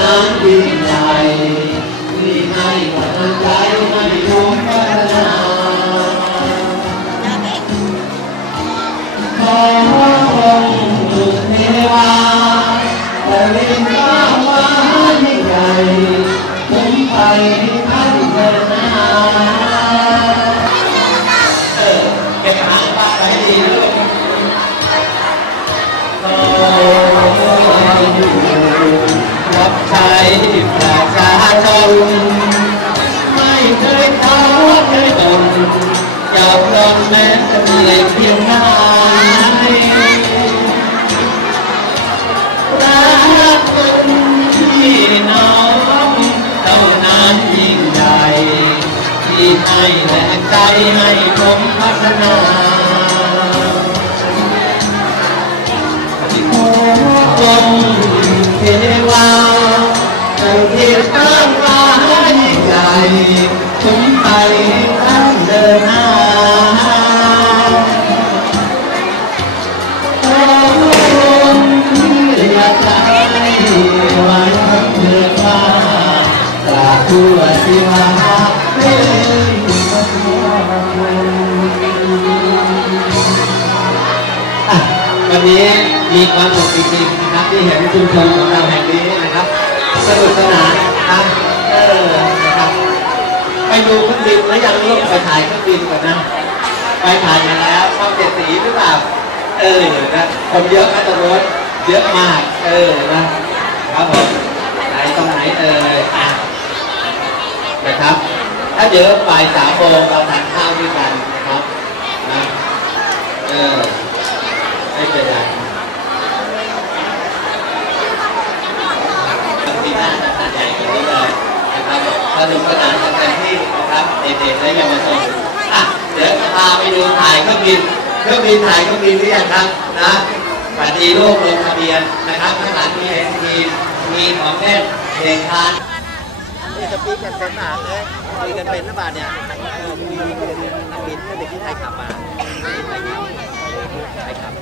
นั้น จะพร้อมแม้จะเหนื่อยเพียงไหนรักคนที่น้องเท่านั้นยิ่งใหญ่ที่ให้แรงใจให้ผมพัฒนาองเทวาจังเทข้งฟ้ายิ่งใหญ่ผมไปข้ นี้มีความสุขจริงๆนะครับที่เห็นชุมชนของเราแห่งนี้นะครับสนุกสนานนะครับเออนะครับไปดูเครื่องบินแล้วยังลูกไปถ่ายเครื่องบินก่อนนะไปถ่ายมาแล้วชองเจ็ดสีหรือเปล่าเออนะคนเยอะนะตรงนู้นเยอะมากเออนะครับผมไหนตรงไหนเอออะนะครับ ถ้าเดี๋ยวบ่ายสามโมงเราทานข้าวด้วยกันนะครับนะเออไม่เป็นไรปีหน้าจะจัดใหญ่กว่านี้เลยนะครับสนุกสนานกันเต็มที่นะครับเด็กๆและเยาวชนอะเดี๋ยวจะพาไปดูถ่ายเครื่องบิน เครื่องบินถ่ายเครื่องบินหรือยังครับนะปฏิโลกลงทะเบียนนะครับข้างหลังมีเอทีมีของเล่นเด็กทานนี่จะปีกันเป็นหนาเลยปีกันเป็นหรือเปล่าเนี่ยเออมีนักบินเด็กที่ไทยขับมาไทยขับ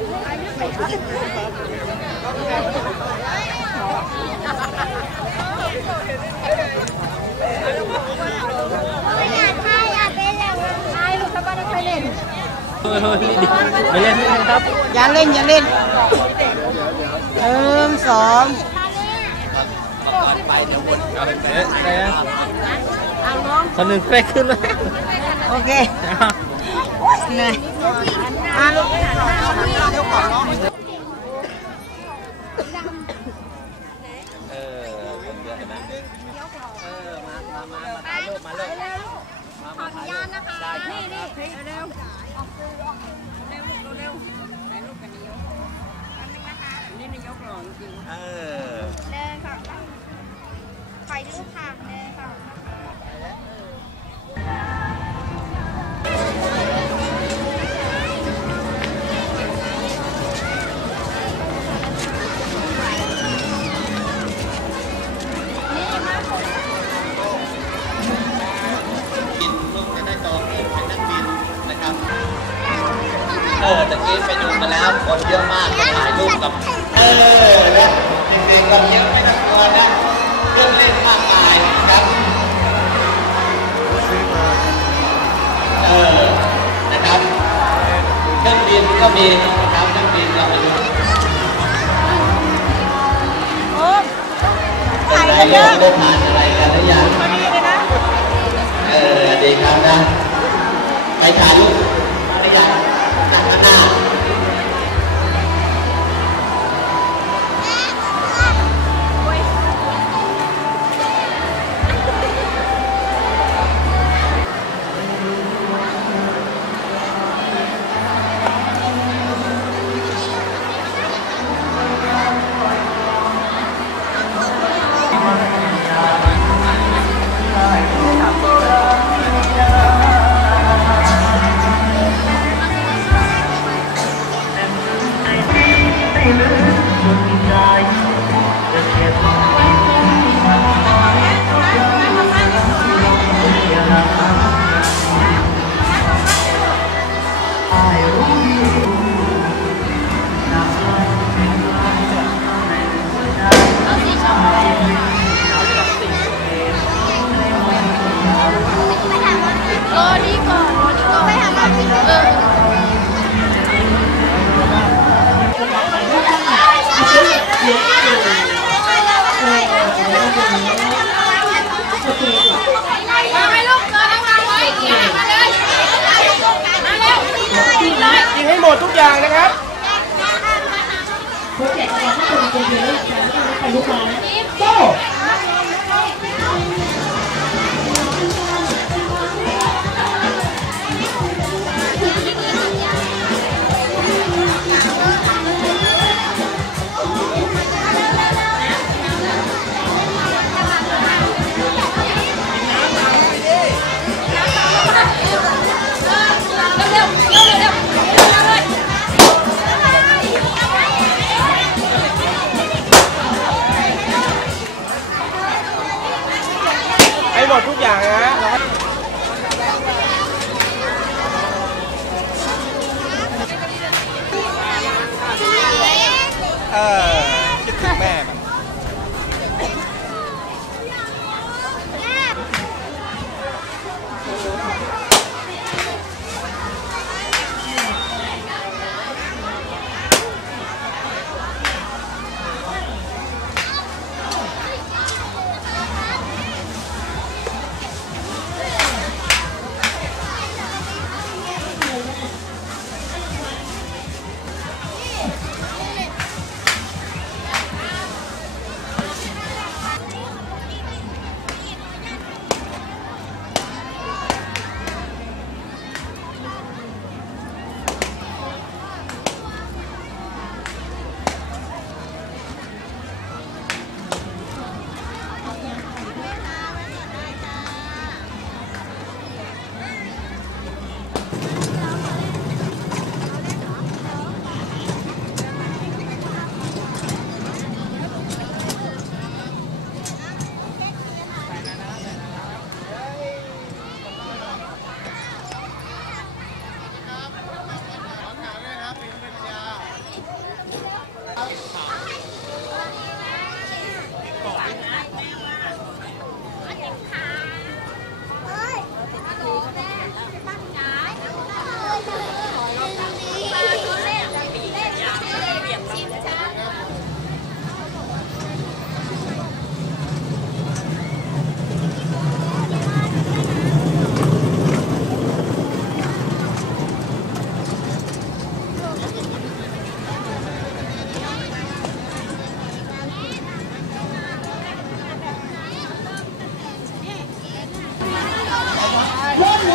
ไม่เล่นไม่เล่นครับ อย่าเล่นอย่าเล่นหนึ่งสองไปเนี่ยวนเอาเอ๊ะอะไรนะคนหนึ่งเป๊กขึ้นเลยโอเคเหนื่อยอะลูกเออคนเยอะเห็นไหมเออมามามามาถ่ายรูปมาเลยมามาถ่ายรูปได้ครับเออ เดินค่ะไปรูปค่ะเดินค่ะ ดีครับนะไปถ่ายรูป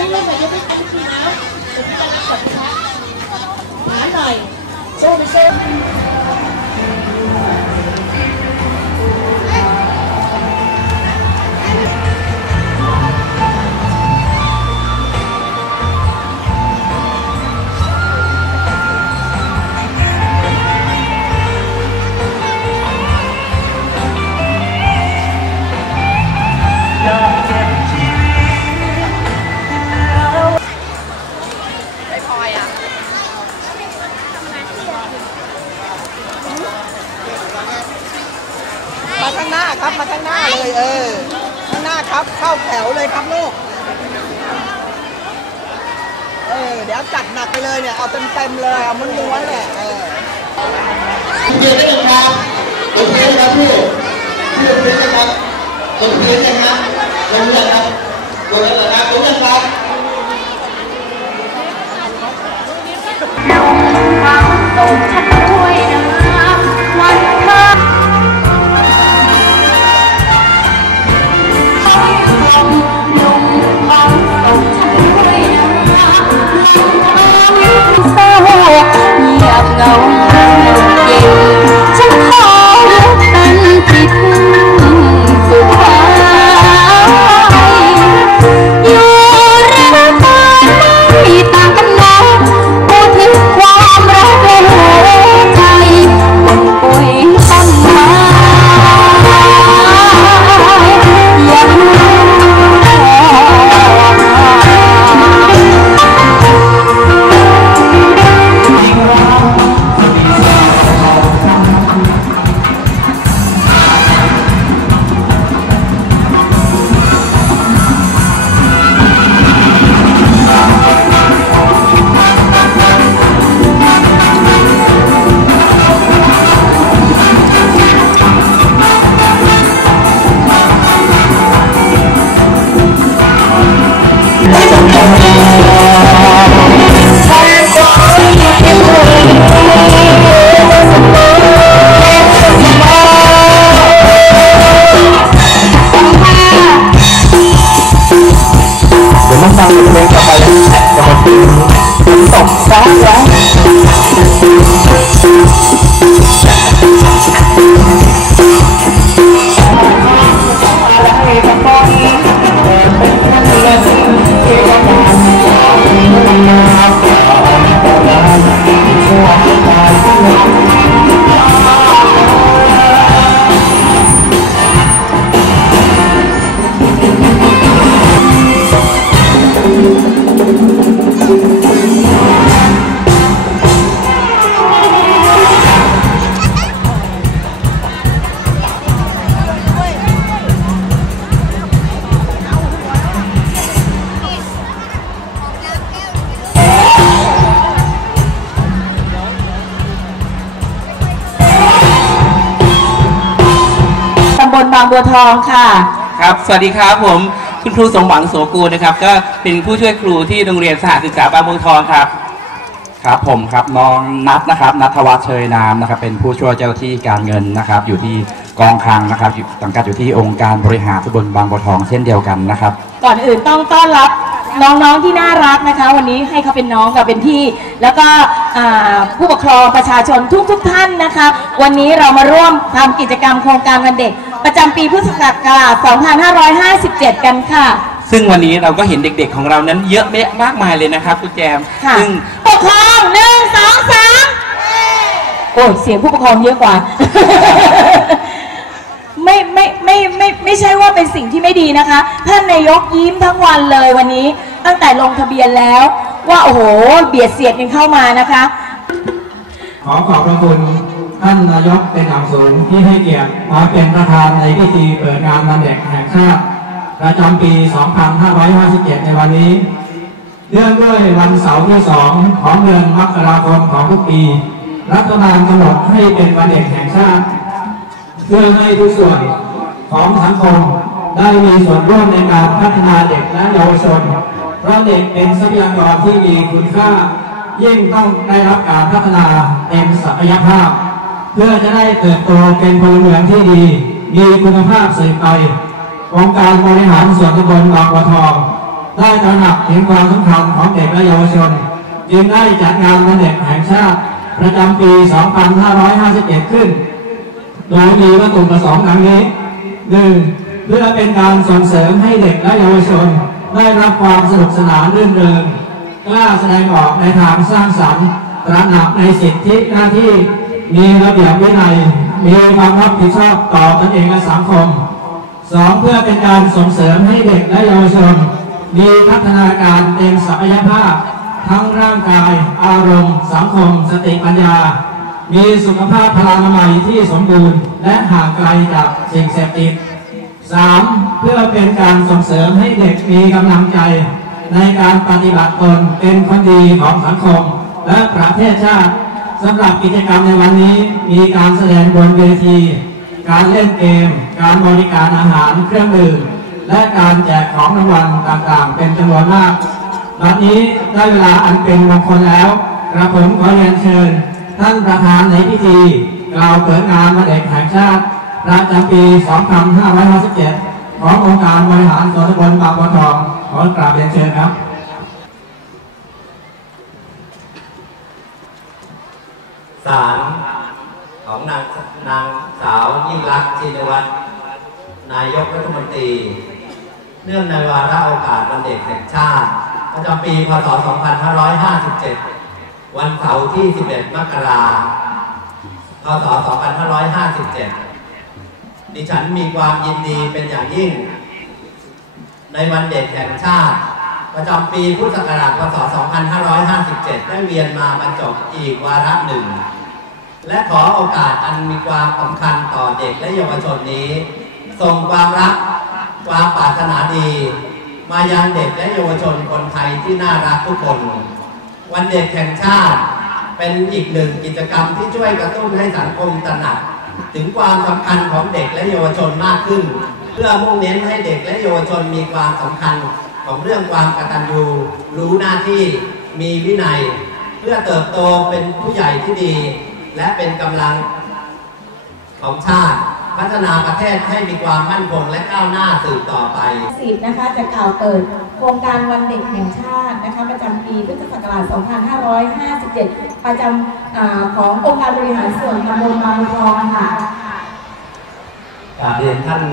anh ấy mà cho biết anh khi nào thì chúng ta đã chuẩn khác ngán này xô đi xô มาข้างหน้าครับ มาข้างหน้าเลยเออ ข้างหน้าครับ เข้าแถวเลยครับลูก เออ เดี๋ยวจัดหนักไปเลยเนี่ย เอาเต็มๆเลย เอาม้วนๆเลยเออเดือนได้ยังครับตรงนี้นะครับพี่พี่ตรงนี้นะครับตรงนี้นะครับลงยังครับลงแล้วนะครับลงยังครับเ chúng ta được đến tập bài thi của một từ tiếng tổng xã quá างบัวทองค่ะ ครับ สวัสดีครับผมคุณครูสมหวังโสกูลนะครับ ก็เป็นผู้ช่วยครูที่โรงเรียนสหศึกษาบางบัวทองครับ ครับผมครับน้องนัทนะครับนัทวัฒน์เชยนามนะครับเป็นผู้ช่วยเจ้าหน้าที่การเงินนะครับ อยู่ที่กองคลังนะครับอยู่สังกัดอยู่ที่องค์การบริหารตำบลบางบัวทองเช่นเดียวกันนะครับ ก่อนอื่นต้องต้อนรับน้องๆที่น่ารักนะคะ วันนี้ให้เขาเป็นน้องกับเป็นพี่ แล้วก็อ่าผู้ปกครองประชาชนทุกๆทท่านนะคะ วันนี้เรามาร่วมทำกิจกรรมโครงการวันเด็ก ประจำปีพุทธศักราช 2557 กันค่ะ ซึ่งวันนี้เราก็เห็นเด็กๆของเรานั้นเยอะแยะมากมายเลยนะครับคุณแจมค่ะซึ่งปกครองหนึ่งสองสามโอ้ยเสียงผู้ปกครองเยอะกว่า ไม่ไม่ไม่ไม่ไม่ใช่ว่าเป็นสิ่งที่ไม่ดีนะคะ ท่านนายกยิ้มทั้งวันเลยวันนี้ ตั้งแต่ลงทะเบียนแล้ว ว่าโอ้โห เบียดเสียดกันเข้ามานะคะ ขอขอบพระคุณ ท่านนายกเป็นอย่างสูงที่ให้เกียรติมาเป็นประธานในพิธีเปิดงานวันเด็กแห่งชาติประจำปี 2557 ในวันนี้เนื่องด้วยวันเสาร์ที่สองของเดือนมกราคมของทุกปี รัฐบาลกำหนดให้เป็นวันเด็กแห่งชาติ เพื่อให้ทุกส่วนของสังคมได้มีส่วนร่วมในการพัฒนาเด็กและเยาวชน เพราะเด็กเป็นทรัพยากรที่มีคุณค่า ยิ่งต้องได้รับการพัฒนาเต็มศักยภาพ พื่อจะได้เติบโตเป็นพลเมืองที่ดี มีคุณภาพสืบไปองค์การบริหารส่วนตำบลบางบัวทอง ได้ตระหนักถึงความสำคัญของเด็กและเยาวชน จึงได้จัดงานวันเด็กแห่งชาติ ประจำปี 2557ขึ้น โดยมีวัตถุประสงค์ดังนี้หนึ่งเพื่อเป็นการส่งเสริมให้เด็กและเยาวชน ได้รับความสนุกสนานรื่นเริงกล้าแสดงออกในทางสร้างสรรค์ตระหนักในสิทธิหน้าที่ มีระเบียบวินัย มีความรับผิดชอบต่อตนเองและสังคมสองเพื่อเป็นการส่งเสริมให้เด็กและเยาวชน มีพัฒนาการเต็มศักยภาพ ทั้งร่างกาย อารมณ์ สังคม สติปัญญา มีสุขภาพพลานามัยที่สมบูรณ์ และห่างไกลจากสิ่งเสพติด 3. เพื่อเป็นการส่งเสริมให้เด็กมีกำลังใจ ในการปฏิบัติตนเป็นคนดีของสังคม และประเทศชาติ สำหรับกิจกรรมในวันนี้ มีการแสดงบนเวที การเล่นเกม การบริการอาหารเครื่องดื่มและการแจกของรางวัลต่างๆ เป็นจำนวนมากบัดนี้ได้เวลาอันเป็นมงคลแล้วกระผมขอเรียนเชิญ ท่านประธานในพิธี กล่าวเปิดงานวันเด็กแห่งชาติประจำปี 2557 ขององค์การบริหารส่วนตำบลบางบัวทอง ขอกราบเรียนเชิญครับ ศาลของนางนางสาวยิ่งรักชินวัตรนายกรัฐมนตรี เนื่องในวาระโอกาสวันเด็กแห่งชาติประจำปีพศ 2557 วันเสาร์ที่ 11 มกราคม พศ 2557 ดิฉันมีความยินดีเป็นอย่างยิ่ง ในวันเด็กแห่งชาติ ประจำปีพุทธศักราช พศ 2557 ได้เวียนมาบรรจบอีกวาระหนึ่ง และขอโอกาสอันมีความสำคัญต่อเด็กและเยาวชนนี้ ส่งความรักความปรารถนาดี มายังเด็กและเยาวชนคนไทยที่น่ารักทุกคน วันเด็กแห่งชาติเป็นอีกหนึ่งกิจกรรมที่ช่วยกระตุ้นให้สังคมตระหนัก ถึงความสำคัญของเด็กและเยาวชนมากขึ้น เพื่อมุ่งเน้นให้เด็กและเยาวชนมีความสำคัญของเรื่องความกตัญญูรู้หน้าที่มีวินัย เพื่อเติบโตเป็นผู้ใหญ่ที่ดี และเป็นกำลังของชาติ พัฒนาประเทศให้มีความมั่นคงและก้าวหน้าสืบต่อไปสิบนะคะจะกล่าวเปิดโครงการวันเด็กแห่งชาตินะคะประจำปีพุทธศักราช 2557 ประจำอ่าขององค์การบริหารส่วนตำบลบางบัวทองค่ะกราบเรียนท่าน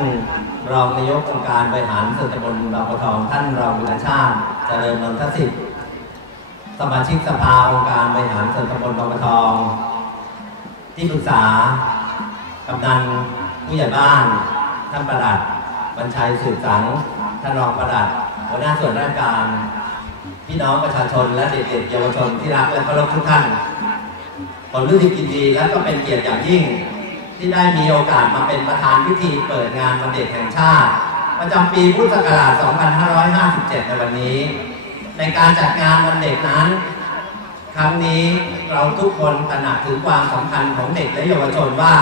รองนายกองค์การบริหารส่วนตำบลบางบัวทองท่านรองวิรชาติเจริญนนทสิทธิ์สมาชิกสภาองค์การบริหารส่วนตำบลบางบัวทอง ที่ปรึกษากำนันผู้ใหญ่บ้าน ท่านประหลัด บรรชัยสืบสัง ท่านรองประหลัด หัวหน้าส่วนราชการ พี่น้องประชาชนและเด็กๆเยาวชนที่รักและเคารพทุกท่านผมรู้สึกยินดีและก็เป็นเกียรติอย่างยิ่ง ที่ได้มีโอกาสมาเป็นประธานพิธีเปิดงานวันเด็กแห่งชาติ ประจำปีพุทธศักราช 2557 ในวันนี้ ในการจัดงานวันเด็กนั้น ครั้งนี้เราทุกคนตระหนักถึงความสำคัญของเด็กและเยาวชนว่า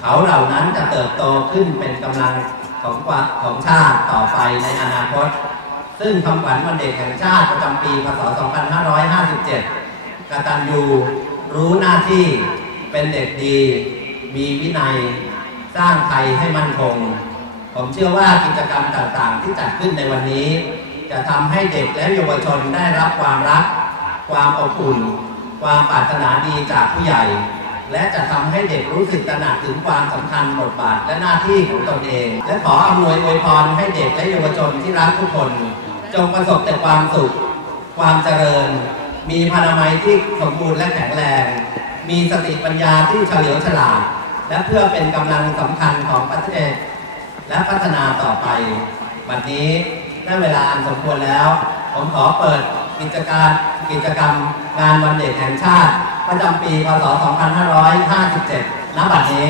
เขาเหล่านั้นจะเติบโตขึ้นเป็นกำลังของของชาติต่อไปในอนาคต ซึ่งคำขวัญวันเด็กแห่งชาติประจำปีพศ 2557 กตัญญูรู้หน้าที่เป็นเด็กดี มีวินัย สร้างไทยให้มั่นคง ผมเชื่อว่ากิจกรรมต่างๆ ที่จัดขึ้นในวันนี้ จะทำให้เด็กและเยาวชนได้รับความรัก ความอบอุ่น ความปรารถนาดีจากผู้ใหญ่ และจะทำให้เด็กรู้สึกตระหนักถึงความสำคัญบทบาทและหน้าที่ของตนเอง และขออำนวยอวยพรให้เด็กและเยาวชนที่รักทุกคน จงประสบแต่ความสุข ความเจริญ มีพนามัยที่สมบูรณ์และแข็งแรง มีสติปัญญาที่เฉลียวฉลาด และเพื่อเป็นกำลังสำคัญของประเทศ และพัฒนาต่อไปบัดนี้ได้เวลาสมควรแล้ว ผมขอเปิด กิจการกิจกรรมงานวันเด็กแห่งชาติ ประจำปี พศ 2557 ณ บัดนี้